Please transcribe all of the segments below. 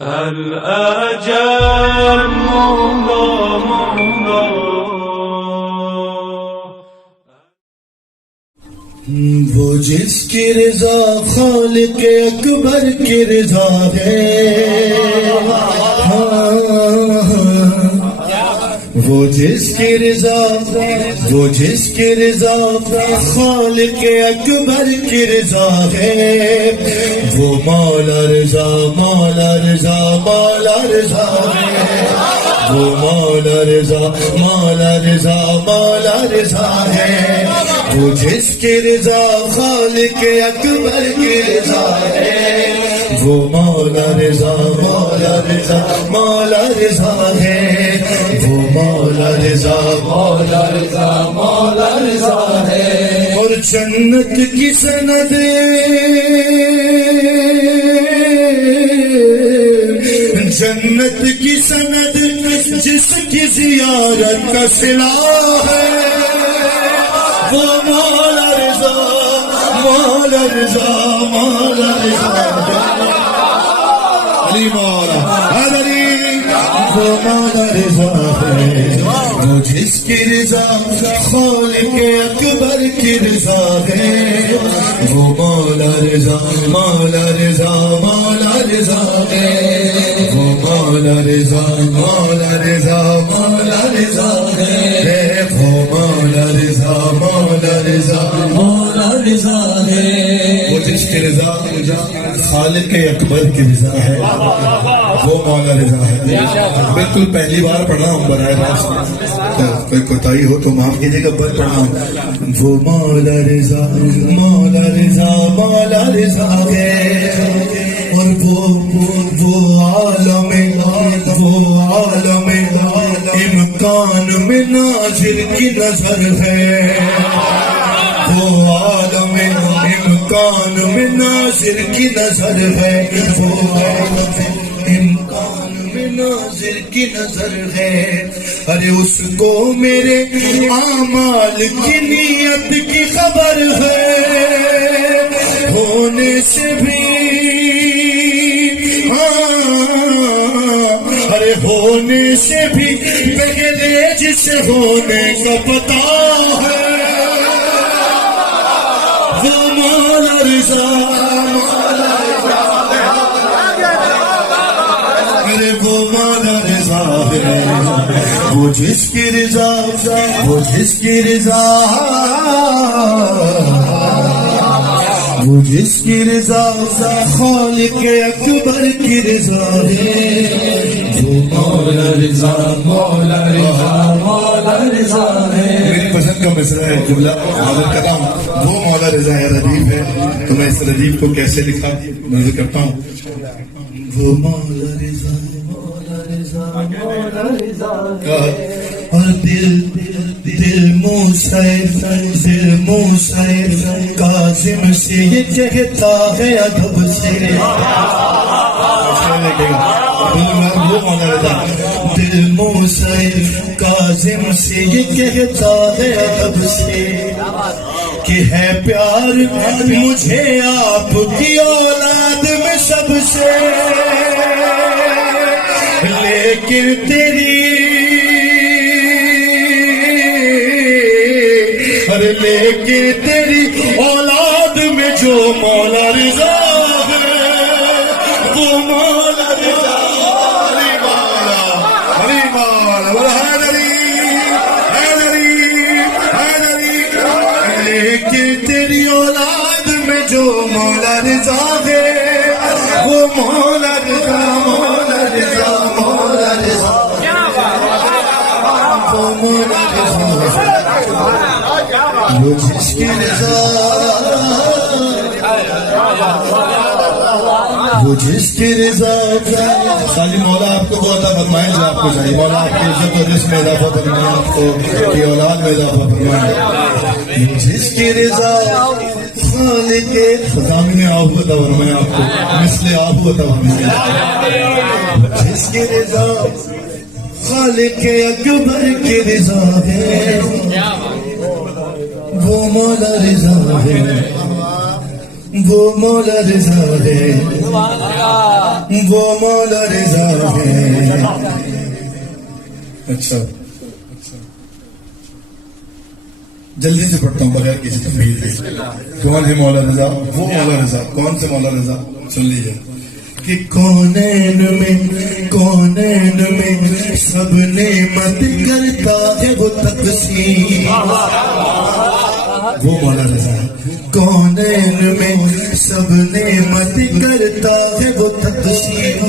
الأجل مولا مولا وہ جس کی رضا خالق اکبر کی رضا ہے، وہ جس کی رضا خالق اکبر کی رضا ہے، وہ مولا رضا مولا رضا مولا رضا ہے، وہ مولا رضا مولا رضا مولا رضا ہے، وہ جس کی رضا خالق اکبر کی رضا ہے، وہ مولا رضا مولا رضا مولا رضا ہے، وہ مولا رضا مولا رضا مولا رضا ہے۔ اور جنت کی سند جس کی زیارت کا صلہ ہے، وہ مولا رضا مولا رضا مولا رضا علی مولا علی، وہ مولا رضا ہے، وہ جس کی رضا خالق اکبر کی رضا ہے، وہ مولا رضا مولا رضا مولا رضا ہے، وہ مولا رضا مولا رضا مولا رضا ہے، وہ مولا رضا مولا رضا مولا رضا ہے، وہ جس کی رضا خالق اکبر کی رضا ہے، وہ مولا رضا ہے۔ بالکل پہلی بار پڑھا ہوں براہ راست، کوئی کوتاہی ہو تو معاف کیجیے گا، پر پڑھا ہوں۔ وہ مولا رضا مولا رضا مولا رضا ہے، اور وہ عالم امکان میں ناظر کی نظر ہے، وہ عالم امکان میں ناظر کی نظر ہے، وہ امکان میں ناظر کی نظر ہے، ارے اس کو میرے اعمال کی نیت کی خبر ہے، ہونے سے بھی ارے ہونے سے بھی پہلے جسے ہونے کا پتا ہے، وہ مولا رضا ارے وہ مولا رضا ہے، وہ جس کی رضا وہ جس کی رضا وہ جس کی رضا خالق اکبر کی رضا ہے، وہ مولا رضا مولا رضا مولا رضا ہے۔ میری پسند کا مسئلہ ہے جملہ حاضر کلام، وہ مولا رضا ہے، ردیف ہے، تو میں اس ردیف کو کیسے لکھا نظر کرتا ہوں۔ وہ مولا رضا مولا رضا مولا رضا اور دل موسیف کاظم سے یہ کہتا ہے ادب سے، دل موسیف کاظم سے یہ کہتا ہے ادب سے کہ ہے پیار مجھے آپ کی اولاد میں سب سے، لیکن تیری اولاد میں جو مولا رضا ہے، وہ مولا رضا ہری مولا ہری مولا حیدری حیدری، لیکن تیری اولاد میں جو مولا رضا ہے، وہ مولا رضا مولا رضا مولا رضا، وہ مولا رضا وہ جس کی رضا وہ جس کی رضا سالی مولا آپ کو بہت فرمائے جو آپ کو چاہیے، مولا آپ کی عزت و رزق میں اضافہ فرمائے، آپ کو کی اولاد میں اضافہ فرمائے، جس کی رضا خالق خدامی نے آپ عطا فرمائے، آپ کو مثل آپ عطا فرمائے، جس کی رضا خالق اکبر کی رضا ہے، وہ مولا رضا ہے، وہ مولا رضا ہے وہ مولا رضا ہے اچھا جلدی سے پڑھتا ہوں بغیر کسی تفریح سے کون ہے مولا رضا وہ مولا رضا کون سے مولا رضا سن لیجیے کہ کونین میں سب نعمت کرتا ہے وہ تقسیم وہ مولا رضا ہے کونین میں سب نعمت کرتا ہے وہ تقسیم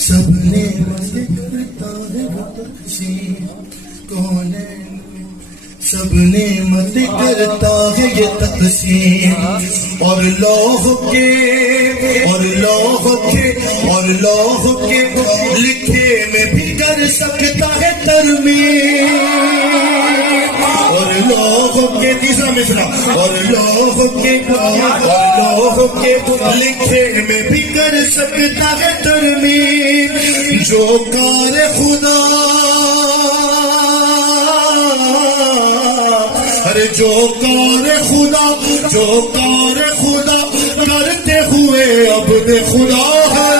سب نعمت کرتا ہے وہ تقسیم کونین سب نعمت کرتا ہے یہ تقسیم اور لوح کے لکھے میں بھی کر سکتا ہے ترمیم اور لوح کے تیسرا مصرع اور لوح کے لکھے میں بھی کر سکتا ہے ترمیم جو کار خدا جو کار خدا کرتے ہوئے عبد خدا ہے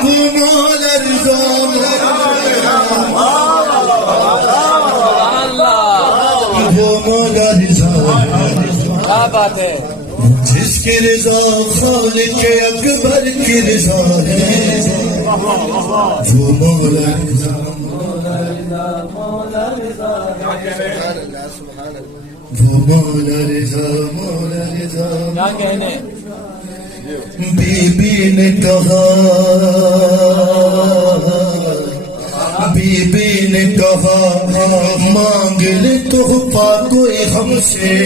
وہ مولا رضا وہ مولا رضا کیا بات ہے جس کی رضا خالق اکبر کی رضا ہے وہ مولا رضا وہ مولا رضا کیا کہنے بی بی نے کہا مانگ لے تحفہ کوئی ہم سے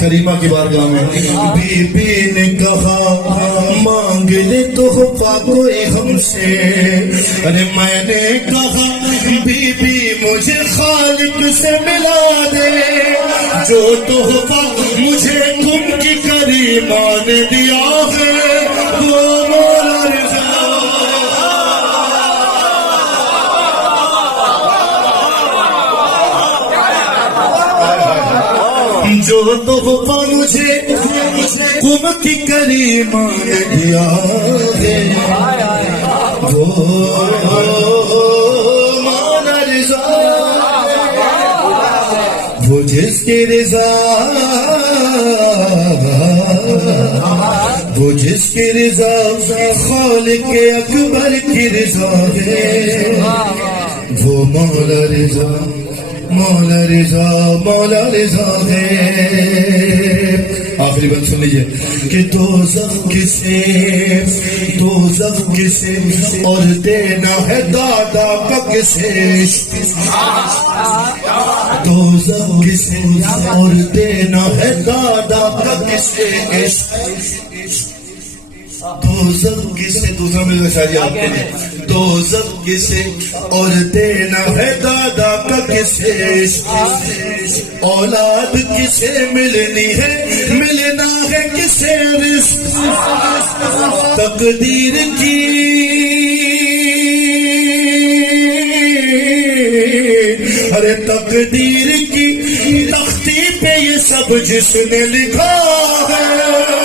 کریمہ کی بارگاہ میں بی بی نے کہا مانگ لے تحفہ کوئی ہم سے ارے میں نے کہا بی بی مجھے خالق سے ملا دے جو تحفہ مجھے تم کی کریمہ نے دیا ہے وہ مولا رضا جو تحفہ مجھے تم کی کریمہ نے دیا ہے وہ مولا رضا وہ جس کی رضا وہ جس کی رضا خالق اکبر کی رضا ہے وہ مولا رضا ہے آخری بات سن لیجیے کہ دوزخ کسے اور دینا ہے دادا کا کسے دوزخ کسے اور دینا ہے دادا کا کسے دوزخ کسے دوسرا ملتا شاید آپ کے لیے دوزخ کسے اور دینا ہے دادا کا کسے اولاد کسے ملنی ہے ملنا ہے کسے رزق تقدیر کی ارے تقدیر کی تختی پہ یہ سب جس نے لکھا ہے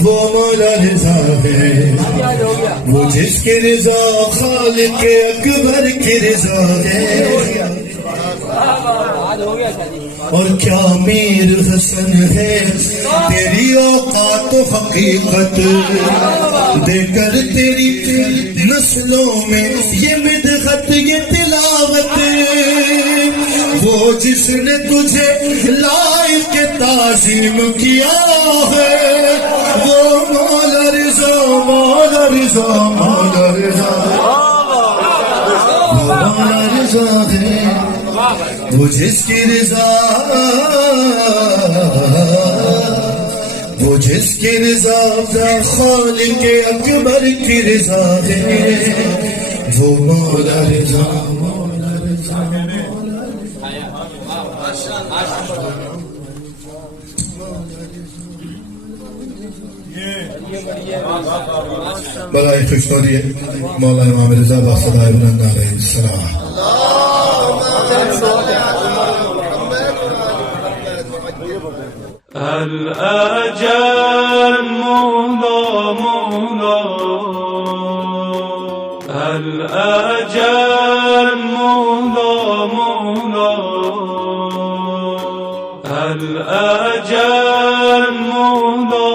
وہ مولا رضا ہے وہ جس کی رضا خالق اکبر کی رضا ہے اور کیا میر حسن ہے تیری اوقات و حقیقت دے کر تیری نسلوں میں یہ مدحت یہ تلاوت وہ جس نے تجھے لائق تعظیم کیا ہے وہ مولا رضا مولا رضا ہے وہ جس کی رضا خالق اکبر کی رضا ہے وہ مولا رضا برای خوشنودی مولا امام رضا با صدای بلند علیه السلام. الأجل مولا مولا الأجل مولا مولا الأجل مولا